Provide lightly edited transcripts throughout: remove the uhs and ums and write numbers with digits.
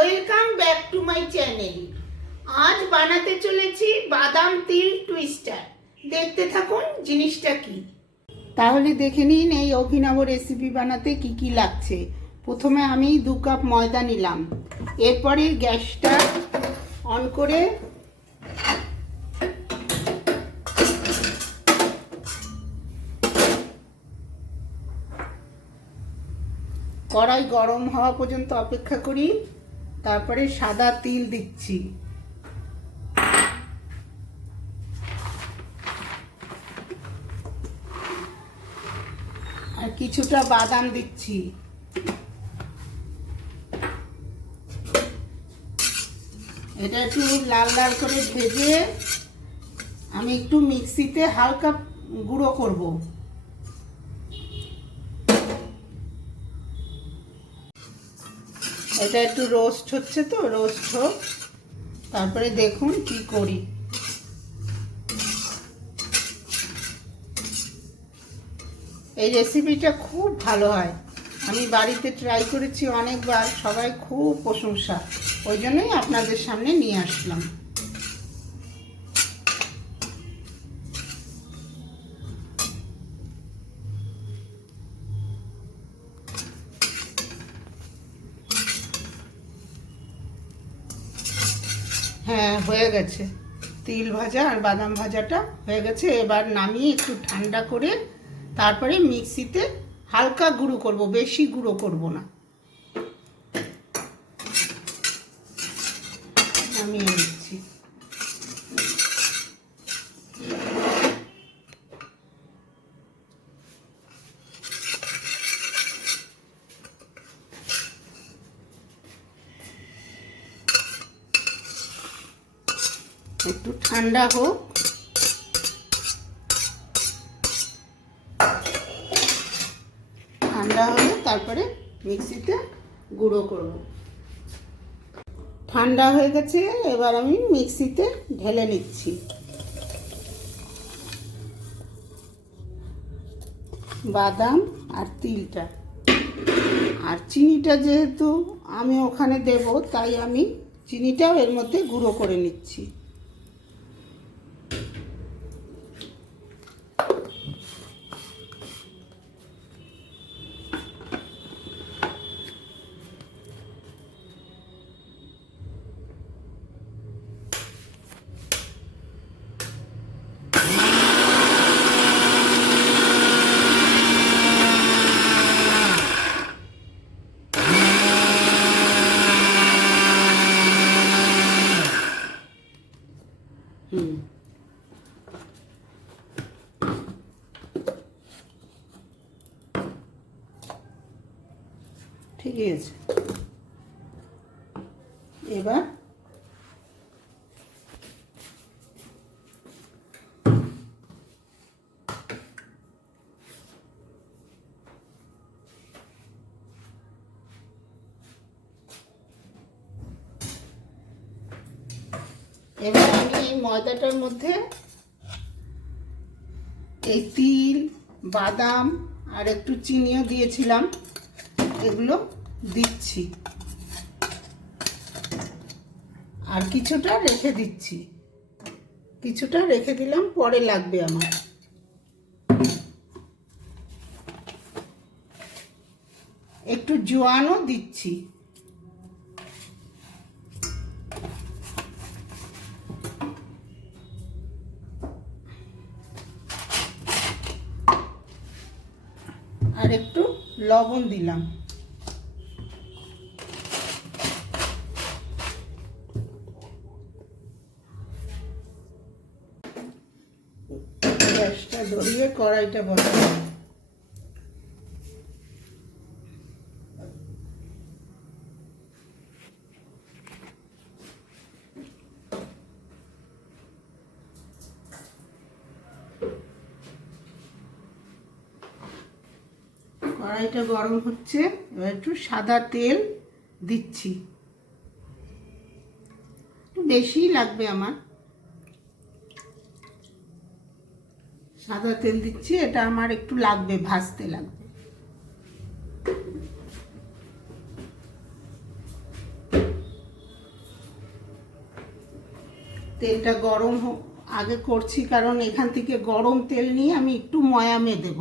Welcome back to my channel. আজ বানাতে চলেছি বাদাম তিল টুইস্টার। দেখতে থাকুন জিনিসটা কি। তাহলে দেখে নিন এই অভিনব রেসিপি বানাতে কি কি লাগছে। প্রথমে আমি 2 কাপ ময়দা নিলাম। এরপরে গ্যাসটা অন করে কড়াই গরম হওয়া পর্যন্ত অপেক্ষা করি। তারপরে সাদা তিল দিচ্ছি, আর কিছুটা বাদাম দিচ্ছি। এটা একটু লাল লাল করে ভেজে আমি একটু মিক্সিতে হালকা গুঁড়ো করব। এটা একটু রোস্ট হচ্ছে, তো রোস্ট হোক, তারপরে দেখুন কি করি। এই রেসিপিটা খুব ভালো হয়, আমি বাড়িতে ট্রাই করেছি অনেকবার, সবাই খুব প্রশংসা, ওই জন্যই আপনাদের সামনে নিয়ে আসলাম। হ্যাঁ, হয়ে গেছে, তিল ভাজা আর বাদাম ভাজাটা হয়ে গেছে। এবার নামিয়ে একটু ঠান্ডা করে তারপরে মিক্সিতে হালকা গুঁড়ো করব, বেশি গুঁড়ো করব না। নামিয়ে নিচ্ছি। একটু ঠান্ডা হোক, ঠান্ডা হলে তারপরে মিক্সিতে গুঁড়ো করব। ঠান্ডা হয়ে গেছে, এবার আমি মিক্সিতে ঢেলে নিচ্ছি। বাদাম আর তিলটা আর চিনিটা যেহেতু আমি ওখানে দেব, তাই আমি চিনিটাও এর মধ্যে গুঁড়ো করে নিচ্ছি। ঠিক আছে, এবার আমি এই ময়দাটার মধ্যে এই তিল, বাদাম আর একটু চিনিও দিয়েছিলাম, এগুলো দিচ্ছি, আর কিছুটা রেখে দিচ্ছি। কিছুটা রেখে দিলাম, পরে লাগবে আমার। একটু জোয়ানও দিচ্ছি। আর একটু লবণ দিলাম। গ্যাসটা ধরিয়ে কড়াইটা বসালাম। কড়াইটা গরম হচ্ছে, এবার একটু সাদা তেল দিচ্ছি। একটু বেশিই লাগবে আমার। সাদা তেল দিচ্ছি, এটা আমার একটু লাগবে, ভাজতে লাগবে। তেলটা গরম আগে করছি, কারণ এখান থেকে গরম তেল নিয়ে আমি একটু ময়ামে দেব।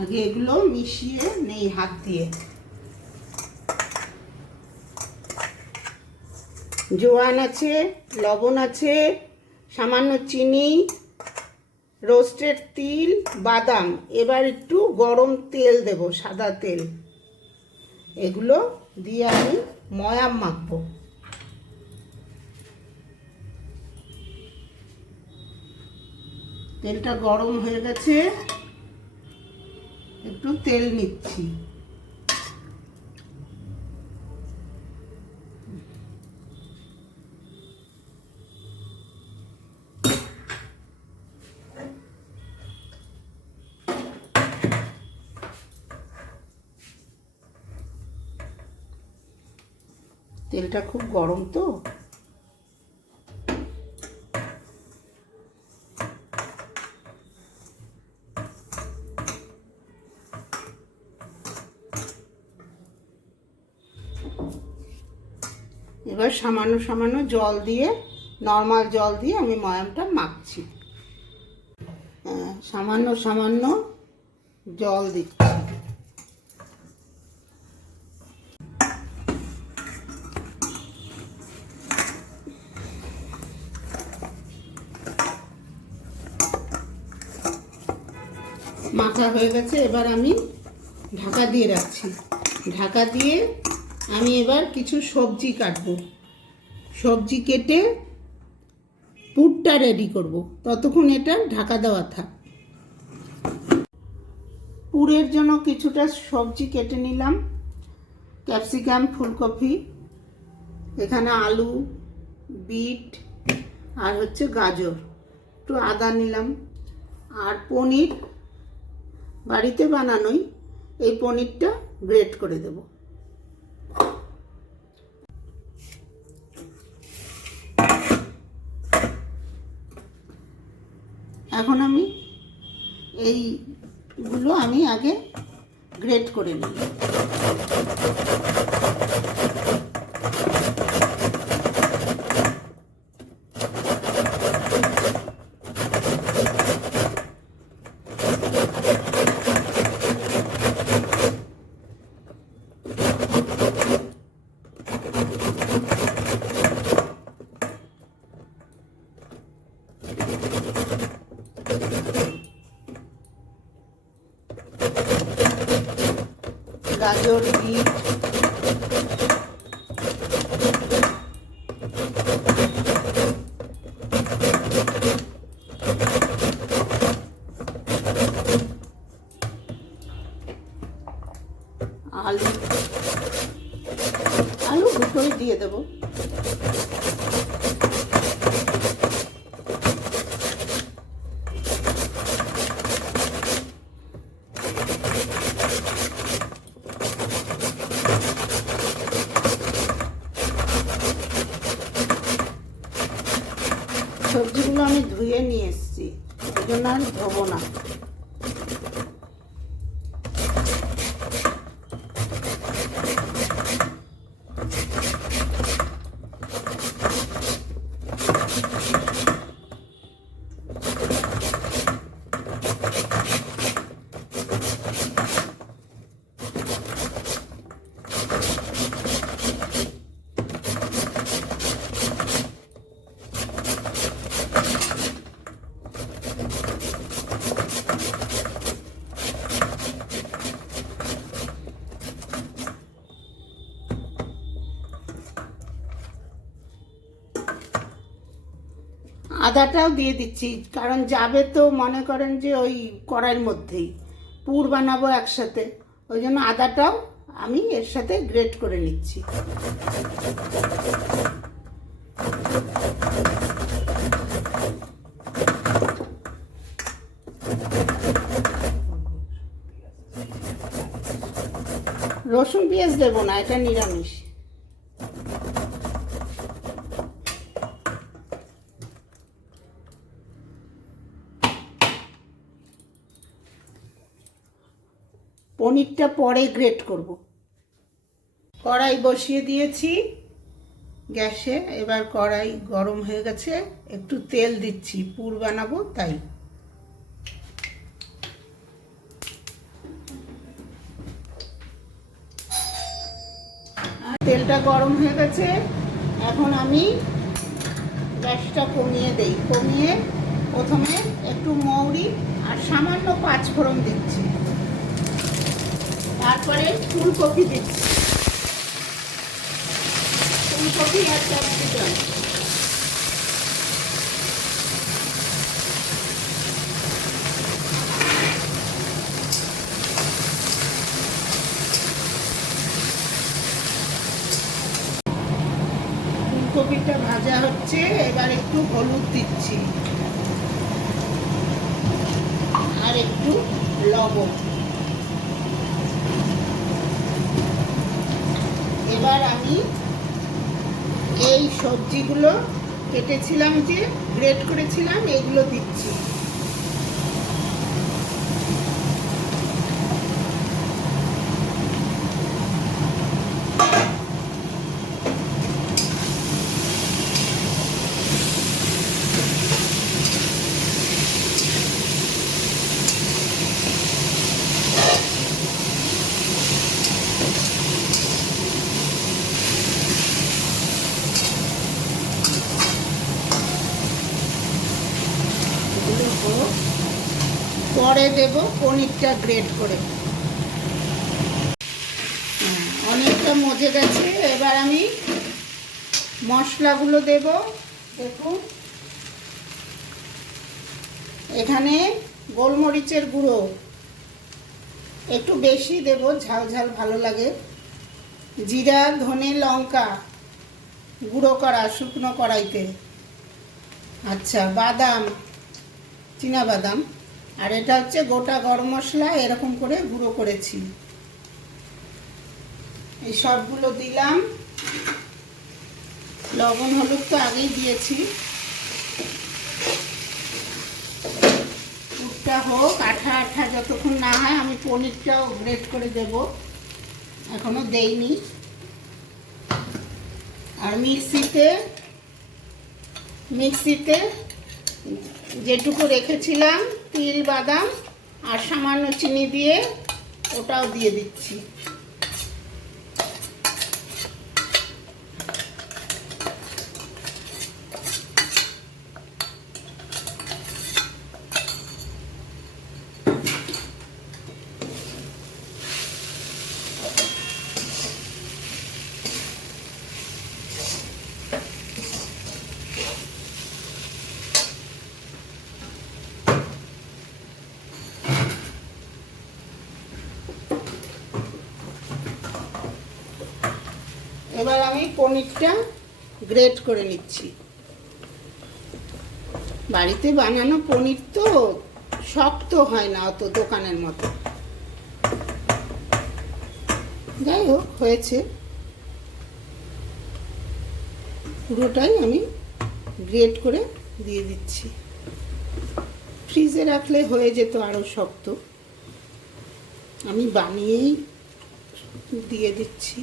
আগে এগুলো মিশিয়ে নেই হাত দিয়ে। জোয়ান আছে, লবণ আছে, সামান্য চিনি, রোস্টেড তিল, বাদাম। এবার একটু গরম তেল দেব, সাদা তেল। এগুলো দিয়ে আমি ময়াম মাখবো। তেলটা গরম হয়ে গেছে, একটু তেল নিচ্ছি। তেলটা খুব গরম তো, এবার সামান্য সামান্য জল দিয়ে, নর্মাল জল দিয়ে আমি ময়ামটা মাখছি। সামান্য সামান্য জল দিচ্ছি। মাখা হয়ে গেছে, এবার আমি ঢাকা দিয়ে রাখছি। ঢাকা দিয়ে আমি এবার কিছু সবজি কাটবো। সবজি কেটে পুরটা রেডি করব, ততক্ষণ এটা ঢাকা দেওয়া থাক। পুরের জন্য কিছুটা সবজি কেটে নিলাম। ক্যাপসিকাম, ফুলকপি, এখানে আলু, বিট আর হচ্ছে গাজর, একটু আদা নিলাম। আর পনির বাড়িতে বানানোই, এই পনিরটা গ্রেট করে দেব। এখন আমি এইগুলো আমি আগে গ্রেট করে নিই। গাজর, বিট, আলু, আলু দুটোই দিয়ে দেবো। সবজিগুলো আমি ধুয়ে নিয়ে এসেছি, এই জন্য আর ধোবো না। আদাটাও দিয়ে দিচ্ছি, কারণ যাবে তো মনে করেন যে ওই কড়াইয়ের মধ্যেই পুর বানাবো একসাথে, ওই জন্য আদাটাও আমি এর সাথে গ্রেট করে নিচ্ছি। রসুন পেঁয়াজ দেবো না, এটা নিরামিষ। পনিরটা পরে গ্রেট করব। কড়াই বসিয়ে দিয়েছি গ্যাসে। এবার কড়াই গরম হয়ে গেছে, একটু তেল দিচ্ছি, পুর বানাবো তাই। তেলটা গরম হয়ে গেছে, এখন আমি গ্যাসটা কমিয়ে দেই। কমিয়ে প্রথমে একটু মৌরি আর সামান্য পাঁচফোড়ন দিচ্ছি, তারপরে ফুলকপি দিচ্ছি, ফুলকপি আর ক্যাপসিকাম। ফুলকপিটা ভাজা হচ্ছে, এবার একটু হলুদ দিচ্ছি আর একটু লবণ। এবার আমি এই সবজিগুলো কেটেছিলাম, যে গ্রেট করেছিলাম, এগুলো দিচ্ছি। পরে দেব পনিরটা গ্রেট করে। অনেকটা মজে গেছে, এবার আমি মশলাগুলো দেব। দেখুন, এখানে গোলমরিচের গুঁড়ো একটু বেশি দেব, ঝাল ঝাল ভালো লাগে। জিরা, ধনে, লঙ্কা গুঁড়ো করা শুকনো কড়াইতে। আচ্ছা, বাদাম, চীনা বাদাম, আর এটা হচ্ছে গোটা গরম মশলা, এরকম করে গুঁড়ো করেছি। এই সবগুলো দিলাম। লবণ হলুদ তো আগেই দিয়েছি। পুরটা হোক, আঠা আঠা যতক্ষণ না হয়। আমি পনিরটাও গ্রেট করে দেব, এখনো দেইনি। আর মিক্সিতে যেটুকু রেখেছিলাম তিল, বাদাম আর সামান্য চিনি দিয়ে ওটাও দিয়ে দিচ্ছি। এবার আমি পনিরটা গ্রেট করে নিচ্ছি। বাড়িতে বানানো পনির তো শক্ত হয় না অত দোকানের মতো। যাই হোক, হয়েছে। পুরোটাই আমি গ্রেট করে দিয়ে দিচ্ছি। ফ্রিজে রাখলে হয়ে যেত আরও শক্ত, আমি বানিয়েই দিয়ে দিচ্ছি।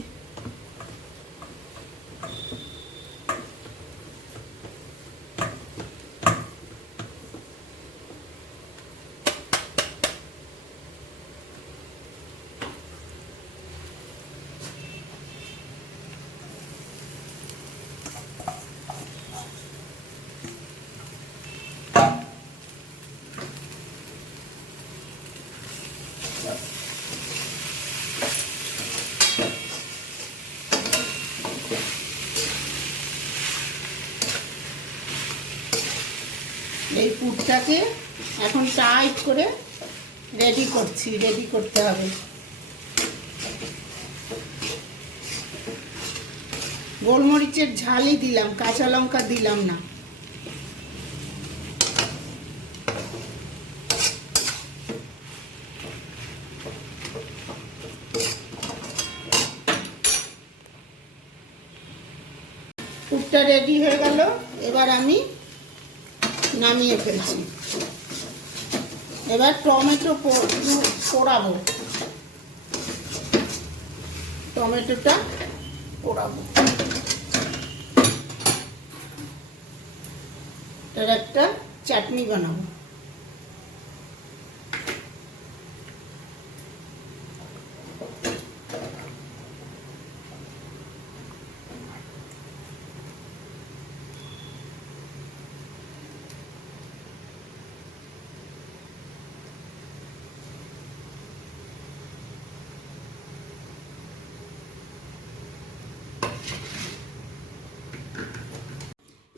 এই পুরটাকে এখন টাইট করে রেডি করতে হবে। গোলমরিচের ঝালই দিলাম, কাঁচা লঙ্কা দিলাম না। পুরটা রেডি হয়ে গেল, এবার আমি নামিয়ে ফেলছি। এবার টমেটো পোড়াবো। টমেটোটা পোড়াবো। এর একটা চাটনি বানাবো।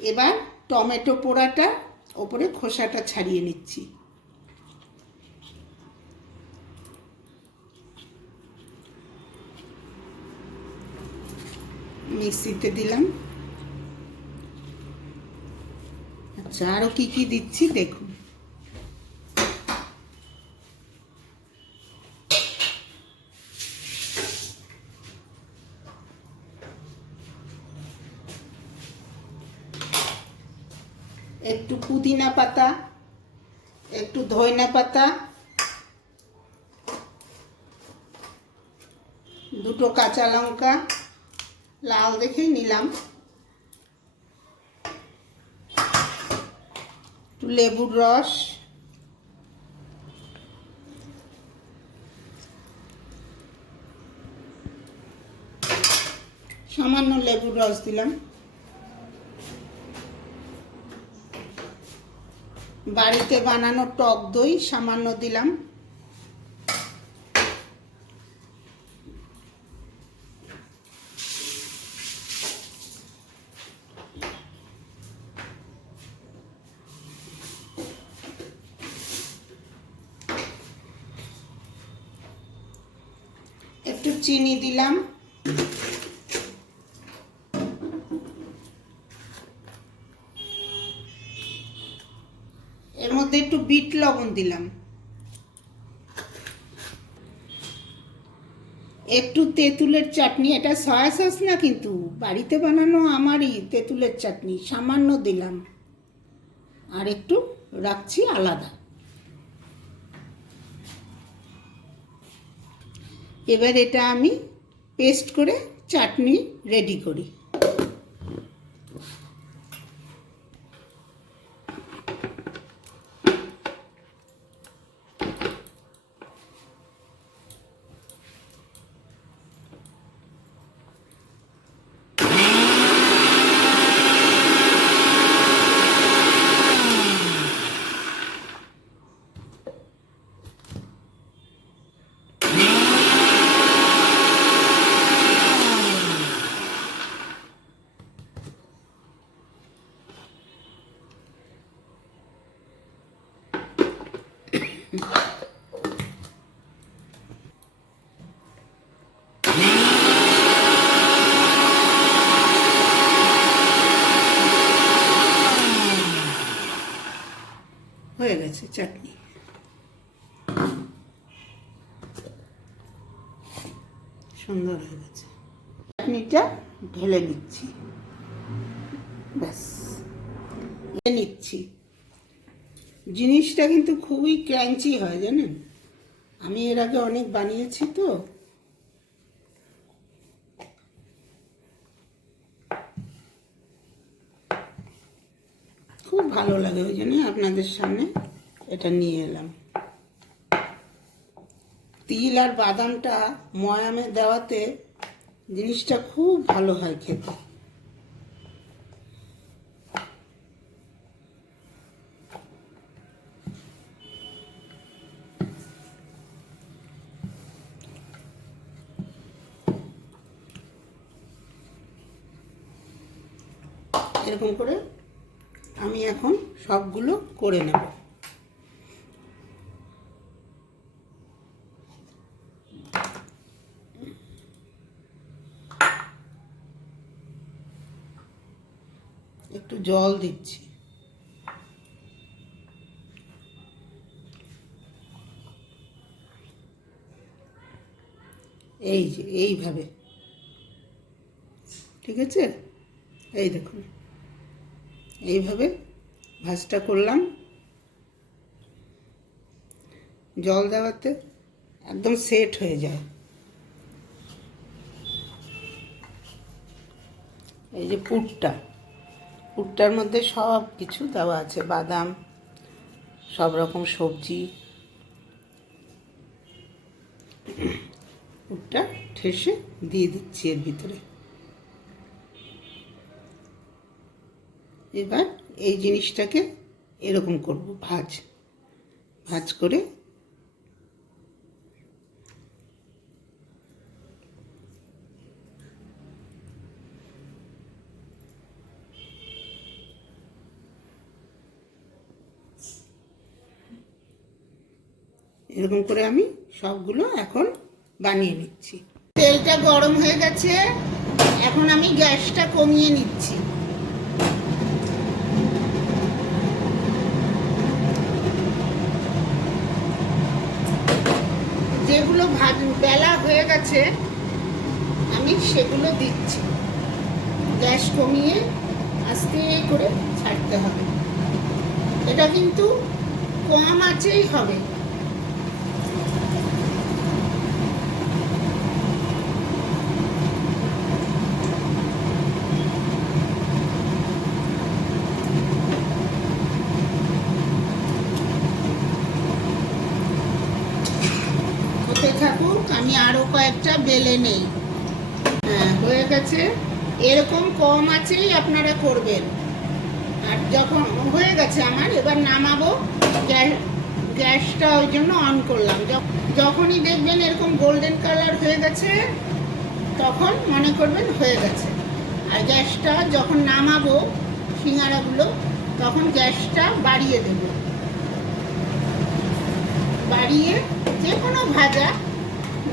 এবার টমেটো পোড়াটা ওপরে খোসাটা ছাড়িয়ে নিচ্ছি। মিক্সিতে দিলাম। আচ্ছা, আরো কি কি দিচ্ছি দেখুন। একটু পুদিনা পাতা, একটু ধনিয়া পাতা, দুটো কাঁচা লঙ্কা, লাল দেখেই নিলাম, একটু লেবুর রস, সামান্য লেবুর রস দিলাম, বাড়িতে বানানো টক দই সামান্য দিলাম, একটু চিনি দিলাম, এর মধ্যে একটু বিট লবণ দিলাম, একটু তেঁতুলের চাটনি, এটা সয়া সস না কিন্তু বাড়িতে বানানো আমারই তেঁতুলের চাটনি, সামান্য দিলাম, আর একটু রাখছি আলাদা। এবার এটা আমি পেস্ট করে চাটনি রেডি করি। হয়ে গেছে চাটনি, সুন্দর হয়ে গেছে। চাটনিটা ঢেলে নিচ্ছি, ব্যাস নিচ্ছি। জিনিসটা কিন্তু খুবই ক্রাঞ্চি হয় জানেন, আমি এর আগে অনেক বানিয়েছি তো। খুব ভালো লাগে, ওই জন্য আপনাদের সামনে এটা নিয়ে এলাম। তিল আর বাদামটা ময়ামে দেওয়াতে জিনিসটা খুব ভালো হয় খেতে। এরকম করে আমি এখন সবগুলো করে নেব। একটু জল দিচ্ছি, এই যে এইভাবে, ঠিক আছে? এই দেখুন এইভাবে ভাজটা করলাম, জল দেওয়াতে একদম সেট হয়ে যায়। এই যে পুরটার মধ্যে সব কিছু দেওয়া আছে, বাদাম, সব রকম সবজি। পুরটা ঠেসে দিয়ে দিচ্ছি এর ভিতরে। এবার এই জিনিসটাকে এরকম করব, ভাজ করে এরকম করে আমি সবগুলো এখন বানিয়ে নিচ্ছি। তেলটা গরম হয়ে গেছে, এখন আমি গ্যাসটা কমিয়ে নিচ্ছি। যেগুলো বেলা হয়ে গেছে আমি সেগুলো দিচ্ছি। গ্যাস কমিয়ে আস্তে করে ছাড়তে হবে। এটা কিন্তু কম আঁচেই হবে। হতে থাকুক, আমি আরো কয়েকটা বেলে নেই। হ্যাঁ, হয়ে গেছে। এরকম কম আঁচেই আপনারা করবেন। আর যখন হয়ে গেছে আমার, এবার নামাবো। গ্যাসটা ওই জন্য অন করলাম। যখনই দেখবেন এরকম গোল্ডেন কালার হয়ে গেছে তখন মনে করবেন হয়ে গেছে। আর গ্যাসটা যখন নামাবো সিঙ্গারাগুলো, তখন গ্যাসটা বাড়িয়ে দেব। বাড়িয়ে যে কোনো ভাজা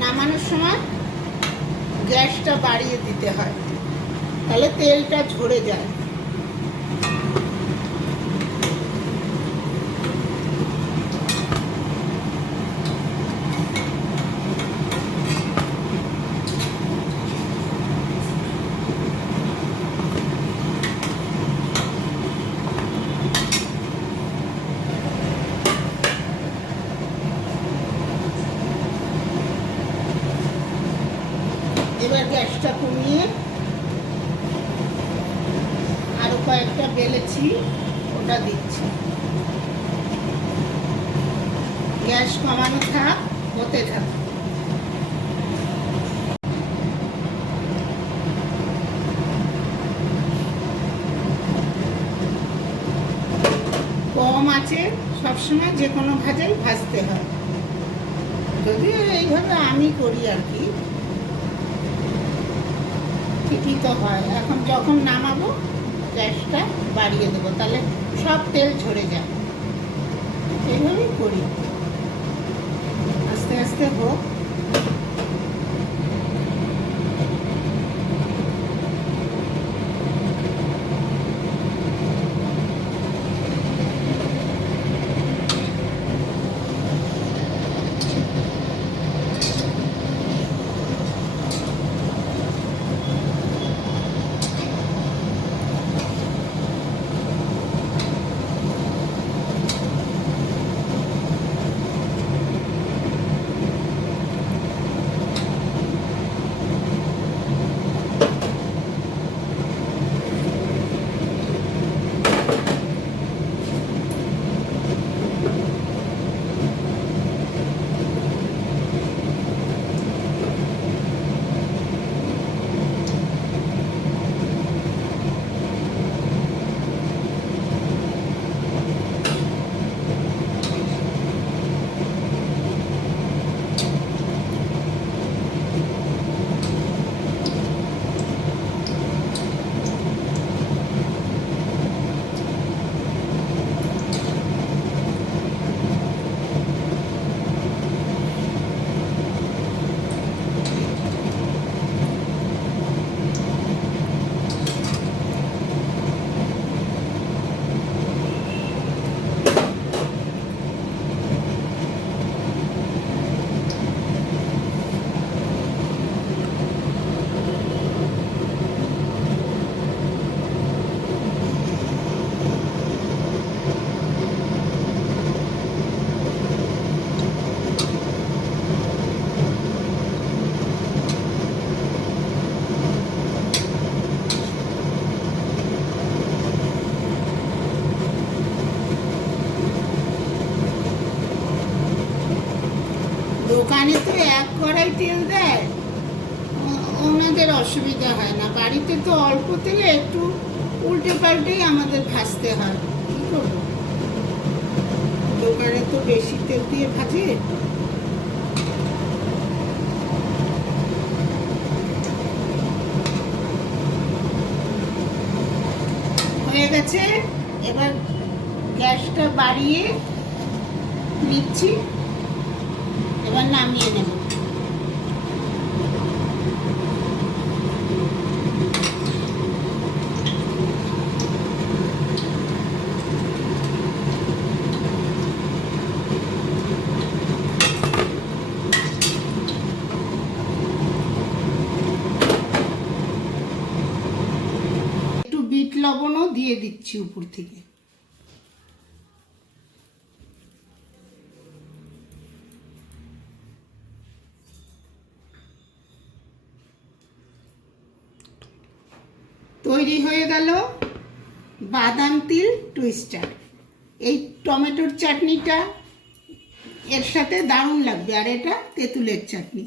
নামানোর সময় গ্যাসটা বাড়িয়ে দিতে হয়, তাহলে তেলটা ঝরে যায়। এবার গ্যাসটা কমিয়ে আরো কয়েকটা বেলেছি, ওটা দিচ্ছি। গ্যাস কমানো থাক, হতে থাক। কম আছে সবসময় যে কোনো ভাজাই ভাজতে হয়। যদিও এইভাবে আমি করি আর কি, ঠিকই তো হয়। এখন যখন নামাবো গ্যাসটা বাড়িয়ে দেবো, তাহলে সব তেল ঝরে যায়। এইভাবেই করি। আস্তে আস্তে হোক। দোকানে তো এক কড়াই তেল দেয়, ওনাদের অসুবিধা হয় না। বাড়িতে তো অল্প তেলে একটু উল্টে পাল্টেই আমাদের ভাজতে হয়, কি করবো। দোকানে তো বেশি তেল দিয়ে ভাজে। হয়ে গেছে, এবার গ্যাসটা বাড়িয়ে নিচ্ছি, এবার নামিয়ে নেব। একটু বিট লবণও দিয়ে দিচ্ছি উপর থেকে। তৈরি হয়ে গেল বাদাম তিল টুইস্টার। এই টমেটোর চাটনিটা এর সাথে দারুণ লাগবে, আর এটা তেঁতুলের চাটনি।